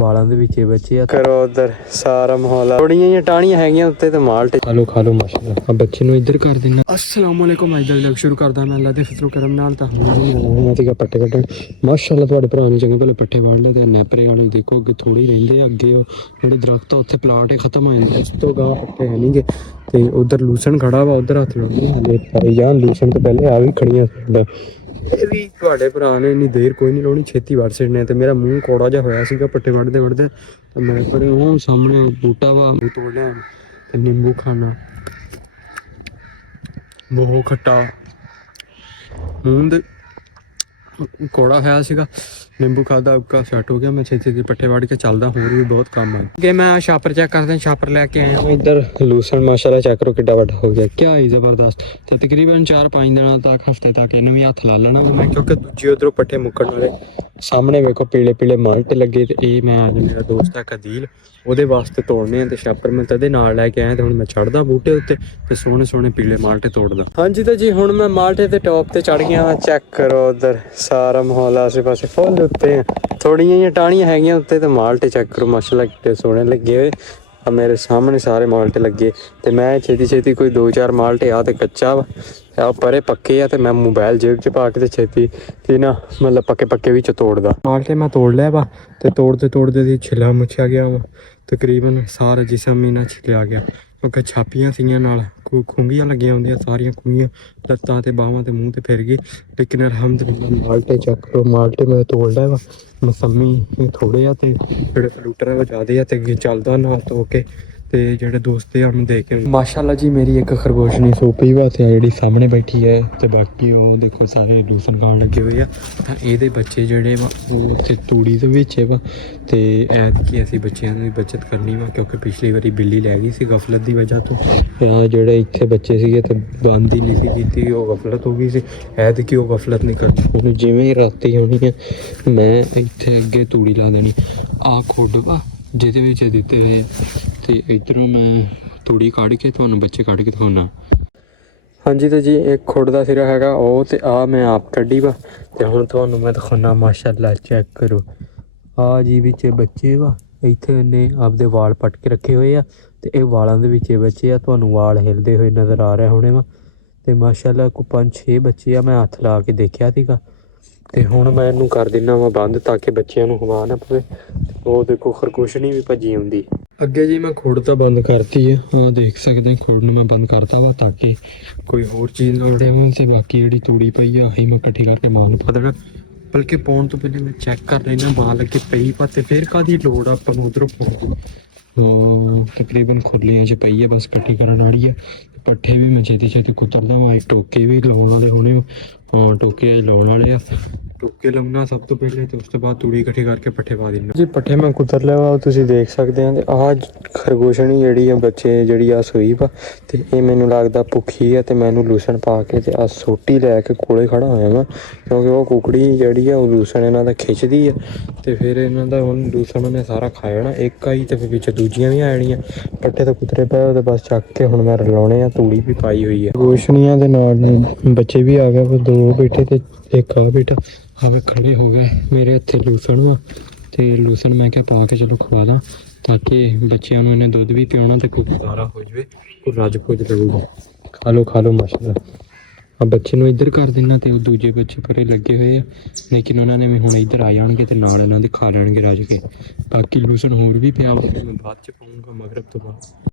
ਵਾਲਾਂ ਦੇ ਵਿੱਚ ਬੱਚੇ ਆ। ਕਰੋ ਉਧਰ ਸਾਰਾ ਮਾਹੌਲ, ਥੋੜੀਆਂ ਜਿਹੀਆਂ ਟਾਹਣੀਆਂ ਹੈਗੀਆਂ ਉੱਤੇ ਤੇ ਮਾਲਟੇ। ਖਾ ਲੋ ਮਾਸ਼ਾਅੱਲਾ। ਆ ਬੱਚੇ ਨੂੰ ਇੱਧਰ ਕਰ ਦਿੰਦਾ। अस्सलाम वालेकुम। ਅੱਜ ਦਾ ਵਲੌਗ ਸ਼ੁਰੂ ਕਰਦਾ ਮੈਂ ਅੱਲਾ ਦੇ ਫਜ਼ਲ ਕਰਮ ਨਾਲ। ਤਾਂ ਹੁਣ ਸੀਗਾ ਪੱਠੇ ਕੱਢਣ। ਮਾਸ਼ਾਅੱਲਾ ਤੁਹਾਡੇ ਭਰਾ ਨੇ ਚੰਗੇ ਭਲੇ ਪੱਠੇ ਵੱਢ ਲਏ ਤੇ ਨੈਪਰੇ ਵਾਲੇ ਦੇਖੋ ਅੱਗੇ ਥੋੜੀ ਰਹਿੰਦੇ ਆ। ਅੱਗੇ ਉਹ ਜਿਹੜੇ ਦਰਖਤ ਉੱਥੇ ਪਲਾਟ ਖਤਮ ਹੋ ਜਾਂਦੇ, ਉਸ ਤੋਂ ਗਾਂ ਪੱਠੇ ਹੈ ਨਹੀਂਗੇ। ਤੇ ਉਧਰ ਲੂਸਣ ਖੜਾ ਵਾ, ਉਧਰ ਹੱਥ ਲਾਉਂਦੇ ਹਲੇ ਪਾਈ ਜਾਣ। ਲੂਸਣ ਤੋਂ ਪਹਿਲੇ ਆ ਵੀ ਖੜੀਆਂ। ਇਹ ਵੀ ਤੁਹਾਡੇ ਭਰਾ ਨੇ ਇੰਨੀ ਦੇਰ ਕੋਈ ਨਹੀਂ ਲਾਉਣੀ, ਛੇਤੀ ਵੱਢ ਛੱਡਣੇ। ਤੇ ਮੇਰਾ ਮੂੰਹ ਕੌੜਾ ਜਿਹਾ ਹੋਇਆ ਸੀਗਾ ਪੱਠੇ ਵੱਢਦੇ ਵੱਢਦੇ। ਤਾਂ ਮੈਂ ਪਰ ਉਹ ਸਾਹਮਣੇ ਬੂਟਾ ਵਾ, ਤੋੜ ਲਿਆ ਤੇ ਨਿੰਬੂ ਖਾਣਾ ਬਹੁਤ ਖੱਟਾ, ਮੂੰਹ ਦੇ ਕੌੜਾ ਹੋਇਆ ਸੀਗਾ। ਨਿੰਬੂ ਖਾਦਾ ਉਕਾ ਸੈੱਟ ਹੋ ਗਿਆ। ਮੈਂ ਛੇਤੀ ਛੇਤੀ ਪੱਠੇ ਵੱਢ ਕੇ ਚੱਲਦਾ, ਹੋਰ ਵੀ ਬਹੁਤ ਕੰਮ ਆ ਅੱਗੇ। ਮੈਂ ਛਾਪਰ ਚੈੱਕ ਕਰਦਾ, ਛਾਪਰ ਲੈ ਕੇ ਆਇਆ ਇੱਧਰ। ਲੂਸਣ ਮਾਸ਼ਾਅੱਲਾ ਚੈੱਕ ਕਰੋ ਕਿੱਡਾ ਵੱਡਾ ਹੋ ਗਿਆ, ਕਿਆ ਹੀ ਜ਼ਬਰਦਸਤ। ਤੇ ਤਕਰੀਬਨ 4-5 ਦਿਨਾਂ ਤੱਕ, ਹਫਤੇ ਤੱਕ ਇਹਨੂੰ ਵੀ ਹੱਥ ਲਾ ਲੈਣਾ ਮੈਂ, ਕਿਉਂਕਿ ਦੂਜੇ ਉਧਰੋਂ ਪੱਠੇ ਮੁੱਕਣ ਵਾਲੇ। ਸਾਹਮਣੇ ਵੇਖੋ ਪੀਲੇ ਪੀਲੇ ਮਾਲਟੇ ਲੱਗੇ। ਤੇ ਇਹ ਮੈਂ ਅੱਜ ਮੇਰਾ ਦੋਸਤ ਹੈ ਕਦੀਲ, ਉਹਦੇ ਵਾਸਤੇ ਤੋੜਨੇ ਆ। ਤੇ ਛਾਪਰ ਮੈਂ ਤਦੇ ਨਾਲ ਲੈ ਕੇ ਆਇਆ। ਤੇ ਹੁਣ ਮੈਂ ਚੜਦਾ ਬੂਟੇ ਉੱਤੇ ਤੇ ਸੋਹਣੇ ਸੋਹਣੇ ਪੀਲੇ ਮਾਲਟੇ ਤੋੜਦਾ। ਹਾਂਜੀ ਤਾਂ ਜੀ ਹੁਣ ਮੈਂ ਮਾਲਟੇ ਦੇ ਟੌਪ ਤੇ ਚੜ ਗਿਆ। ਚੈੱਕ ਕਰੋ ਉਧਰ ਸਾਰਾ ਮਾਹੌਲ, ਆਸੇ ਪਾਸੇ ਫੁੱਲ ਉੱਤੇ ਥੋੜੀਆਂ ਜਿਹੀਆਂ ਟਾਹਣੀਆਂ ਹੈਗੀਆਂ ਉੱਤੇ। ਤੇ ਮਾਲਟੇ ਚੈੱਕ ਕਰੋ ਮਾਸ਼ਾਅੱਲਾ ਕਿੱਡੇ ਸੋਹਣੇ ਲੱਗੇ ਹੋਏ ਆ। ਮੇਰੇ ਸਾਹਮਣੇ ਸਾਰੇ ਮਾਲਟੇ ਲੱਗੇ। ਤੇ ਮੈਂ ਛੇਤੀ ਛੇਤੀ ਕੋਈ 2-4 ਮਾਲਟੇ ਆ ਤੇ ਕੱਚਾ ਵਾ, ਆ ਪਰੇ ਪੱਕੇ ਆ। ਤੇ ਮੈਂ ਮੋਬਾਈਲ ਜੇਬ 'ਚ ਪਾ ਕੇ ਤੇ ਛੇਤੀ ਤੇ ਨਾ ਮਤਲਬ ਪੱਕੇ ਵਿੱਚ ਤੋੜਦਾ। ਮਾਲਟੇ ਮੈਂ ਤੋੜ ਲਿਆ ਵਾ। ਤੇ ਤੋੜਦੇ ਦੀ ਛਿੱਲਾ ਮੁੱਛਿਆ ਗਿਆ ਵਾ। ਤਕਰੀਬਨ ਸਾਰਾ ਜਿਸਮ ਹੀ ਨਾ ਛਿੱਲਿਆ ਗਿਆ, ਕਿਉਂਕਿ ਛਾਪੀਆਂ ਸੀਗੀਆਂ ਨਾਲ ਖੁੰਗੀਆਂ ਲੱਗੀਆਂ ਹੁੰਦੀਆਂ। ਸਾਰੀਆਂ ਖੁੰਗੀਆਂ ਲੱਤਾਂ ਤੇ ਬਾਹਾਂ ਤੇ ਮੂੰਹ ਤੇ ਫਿਰ ਗਈ। ਲੇਕਿਨ ਅਲਹਮਦੁਲਿਲਾ ਮਾਲਟੇ ਚੈੱਕ ਕਰੋ, ਮਾਲਟੇ ਮੈਂ ਤੋੜ ਲਿਆ ਵਾ। ਮਸੰਮੀ ਥੋੜੇ ਆ ਤੇ ਜਿਹੜੇ ਫਲੂਟਰ ਆ ਉਹ ਜ਼ਿਆਦੇ ਆ। ਤੇ ਅੱਗੇ ਚੱਲਦਾ ਨਾਲ ਧੋ ਕੇ। ਤੇ ਜਿਹੜੇ ਦੋਸਤ ਆ ਉਹਨੂੰ ਦੇਖ ਕੇ ਮਾਸ਼ਾਅੱਲਾ ਜੀ ਮੇਰੀ ਇੱਕ ਖਰਗੋਸ਼ਣੀ ਸੋਪੀ ਵਾ। ਤੇ ਜਿਹੜੀ ਸਾਹਮਣੇ ਬੈਠੀ ਹੈ। ਤੇ ਬਾਕੀ ਉਹ ਦੇਖੋ ਸਾਰੇ ਲੂਸਣ ਖਾਣ ਲੱਗੇ ਹੋਏ ਆ। ਤਾਂ ਇਹਦੇ ਬੱਚੇ ਜਿਹੜੇ ਵਾ ਉਹ ਉੱਥੇ ਤੂੜੀ ਦੇ ਵਿੱਚ ਵਾ। ਤੇ ਐਤਕੀ ਅਸੀਂ ਬੱਚਿਆਂ ਦੀ ਬੱਚਤ ਕਰਨੀ ਵਾ, ਕਿਉਂਕਿ ਪਿਛਲੀ ਵਾਰੀ ਬਿੱਲੀ ਲੈ ਗਈ ਸੀ ਗਫਲਤ ਦੀ ਵਜ੍ਹਾ ਤੋਂ। ਜਿਹੜੇ ਇੱਥੇ ਬੱਚੇ ਸੀਗੇ ਤੇ ਬੰਦ ਹੀ ਨਹੀਂ ਸੀ ਕੀਤੀ, ਉਹ ਗਫਲਤ ਹੋ ਗਈ ਸੀ। ਐਤਕੀ ਉਹ ਗਫਲਤ ਨਹੀਂ ਕਰਨੀ। ਉਹਨੂੰ ਜਿਵੇਂ ਹੀ ਰਾਤੀ ਹੋਣੀ ਹੈ ਮੈਂ ਇੱਥੇ ਅੱਗੇ ਤੂੜੀ ਲਾ ਦੇਣੀ। ਆਹ ਖੁੱਡ ਵਾ ਜਿਹਦੇ ਵਿੱਚ ਦਿੱਤੇ ਹੋਏ। ਤੇ ਇੱਧਰੋਂ ਮੈਂ ਤੂੜੀ ਕੱਢ ਕੇ ਤੁਹਾਨੂੰ ਬੱਚੇ ਕੱਢ ਕੇ ਦਿਖਾਉਣਾ। ਹਾਂਜੀ ਤਾਂ ਜੀ ਇੱਕ ਖੁੱਡ ਦਾ ਸਿਰਾ ਹੈਗਾ ਉਹ, ਤੇ ਆਹ ਮੈਂ ਆਪ ਕੱਢੀ ਵਾ। ਤੇ ਹੁਣ ਤੁਹਾਨੂੰ ਮੈਂ ਦਿਖਾਉਣਾ ਮਾਸ਼ਾਅੱਲਾ ਚੈੱਕ ਕਰੋ। ਆਹ ਜੀ ਵਿੱਚ ਬੱਚੇ ਵਾ। ਇੱਥੇ ਇਹਨੇ ਆਪਦੇ ਵਾਲ ਪੱਟ ਕੇ ਰੱਖੇ ਹੋਏ ਆ। ਤੇ ਇਹ ਵਾਲਾਂ ਦੇ ਵਿੱਚ ਬੱਚੇ ਆ, ਤੁਹਾਨੂੰ ਵਾਲ ਹਿਲਦੇ ਹੋਏ ਨਜ਼ਰ ਆ ਰਹੇ ਹੋਣੇ ਵਾ। ਤੇ ਮਾਸ਼ਾਅੱਲਾ ਕੋਈ 5-6 ਬੱਚੇ ਆ, ਮੈਂ ਹੱਥ ਲਾ ਕੇ ਦੇਖਿਆ ਸੀਗਾ। ਤੇ ਹੁਣ ਮੈਂ ਇਹਨੂੰ ਕਰ ਦਿੰਦਾ ਵਾ ਬੰਦ, ਤਾਂ ਕਿ ਬੱਚਿਆਂ ਨੂੰ ਹਵਾ ਨਾ ਪਵੇ। ਉਹ ਦੇਖੋ ਖਰਗੋਸ਼ਣੀ ਵੀ ਭੱਜੀ ਆਉਂਦੀ ਅੱਗੇ ਜੀ। ਮੈਂ ਖੁੱਡ ਤਾਂ ਬੰਦ ਕਰਤੀ ਹੈ, ਹਾਂ ਦੇਖ ਸਕਦੇ ਖੁੱਡ ਨੂੰ ਮੈਂ ਬੰਦ ਕਰਤਾ ਵਾ, ਤਾਂ ਕਿ ਕੋਈ ਹੋਰ ਚੀਜ਼ ਨਾ ਉੜੇ। ਤੇ ਬਾਕੀ ਜਿਹੜੀ ਤੂੜੀ ਪਈ ਆ ਆਹੀ ਮੈਂ ਇਕੱਠੀ ਕਰਕੇ ਮਾਂ ਨੂੰ ਪਾ ਦੇਣਾ। ਬਲਕਿ ਪਾਉਣ ਤੋਂ ਪਹਿਲੇ ਮੈਂ ਚੈੱਕ ਕਰ ਲੈਣਾ ਮਾਂ ਲੱਗੇ ਪਈ ਪਾ। ਤੇ ਫਿਰ ਕਾਹਦੀ ਲੋੜ ਆ ਆਪਾਂ ਨੂੰ ਉੱਧਰੋਂ ਪਾਉਣ ਦੀ। ਤਕਰੀਬਨ ਖੁਰਲੀਆਂ 'ਚ ਪਈ ਹੈ, ਬਸ ਇਕੱਠੀ ਕਰਨ ਵਾਲੀ ਹੈ। ਪੱਠੇ ਵੀ ਮੈਂ ਛੇਤੀ ਛੇਤੀ ਕੁਤਰਦਾ ਵਾ। ਟੋਕੇ ਵੀ ਲਾਉਣ ਵਾਲੇ ਹੋਣੇ, ਟੋਕੇ ਲਾਉਣ ਵਾਲੇ ਆ। ਟੋਕੇ ਲਾਉਣਾ ਸਭ ਤੋਂ ਪਹਿਲੇ, ਤੇ ਉਸ ਤੋਂ ਬਾਅਦ ਤੂੜੀ ਇਕੱਠੀ ਕਰਕੇ ਪੱਠੇ ਪਾ ਦੇਣਾ ਜੀ। ਪੱਠੇ ਮੈਂ ਕੁਤਰ ਲਿਆ ਵਾ, ਤੁਸੀਂ ਦੇਖ ਸਕਦੇ ਆ। ਤੇ ਆਹ ਖਰਗੋਸ਼ਣੀ ਜਿਹੜੀ ਆ ਬੱਚੇ ਜਿਹੜੀ ਆ ਸੂਈ ਵਾ। ਤੇ ਇਹ ਮੈਨੂੰ ਲੱਗਦਾ ਭੁੱਖੀ ਆ। ਤੇ ਮੈਨੂੰ ਲੂਸਣ ਪਾ ਕੇ ਤੇ ਆਹ ਸੋਟੀ ਲੈ ਕੇ ਕੋਲੇ ਖੜਾ ਹੋਇਆ ਵਾ, ਕਿਉਂਕਿ ਉਹ ਕੁਕੜੀ ਜਿਹੜੀ ਆ ਉਹ ਲੂਸਣ ਇਹਨਾਂ ਦਾ ਖਿੱਚਦੀ ਆ। ਤੇ ਫਿਰ ਇਹਨਾਂ ਦਾ ਹੁਣ ਲੂਸਣ ਉਹਨੇ ਸਾਰਾ ਖਾ ਜਾਣਾ ਇੱਕ ਆਈ। ਤੇ ਫਿਰ ਵਿੱਚ ਦੂਜੀਆਂ ਵੀ ਆ ਜਾਣੀਆਂ। ਪੱਠੇ ਤਾਂ ਕੁਤਰੇ ਪਏ ਉਹਦੇ ਬਸ ਚੱਕ ਕੇ ਹੁਣ ਮੈਂ ਰਲਾਉਣੇ ਆ। ਤੂੜੀ ਵੀ ਪਾਈ ਹੋਈ ਆ। ਖਰਗੋਸ਼ਣੀਆਂ ਦੇ ਨਾਲ ਬੱਚੇ ਵੀ ਆ ਗਏ, 2 ਬੈਠੇ ਤੇ ਇੱਕ ਆ ਬੇਟਾ। ਆਵੇ ਖੜੇ ਹੋ ਗਏ ਮੇਰੇ ਹੱਥੇ ਲੂਸਣ ਵਾ। ਤੇ ਲੂਸਣ ਮੈਂ ਕਿਹਾ ਪਾ ਕੇ ਚਲੋ ਖਵਾ ਦਾਂ, ਤਾਂ ਕਿ ਬੱਚਿਆਂ ਨੂੰ ਇਹਨੇ ਦੁੱਧ ਵੀ ਪਿਆਉਣਾ ਤੇ ਕੋਈ ਗੁਜ਼ਾਰਾ ਹੋ ਜਾਵੇ, ਕੋਈ ਰੱਜ ਪੁੱਜ ਲਊਗਾ। ਖਾ ਲਓ ਮਾਸ਼ਾਅੱਲਾ। ਆ ਬੱਚੇ ਨੂੰ ਇੱਧਰ ਕਰ ਦਿੰਦਾ। ਤੇ ਉਹ ਦੂਜੇ ਬੱਚੇ ਪਰੇ ਲੱਗੇ ਹੋਏ ਆ, ਲੇਕਿਨ ਉਹਨਾਂ ਨੇ ਵੀ ਹੁਣ ਇੱਧਰ ਆ ਜਾਣਗੇ ਤੇ ਨਾਲ ਇਹਨਾਂ ਦੇ ਖਾ ਲੈਣਗੇ ਰੱਜ ਕੇ। ਬਾਕੀ ਲੂਸਣ ਹੋਰ ਵੀ ਪਿਆ ਵਾ, ਮੈਂ ਬਾਅਦ 'ਚ ਪਾਊਂਗਾ ਮਗਰਬ ਤੋਂ ਬਾਅਦ।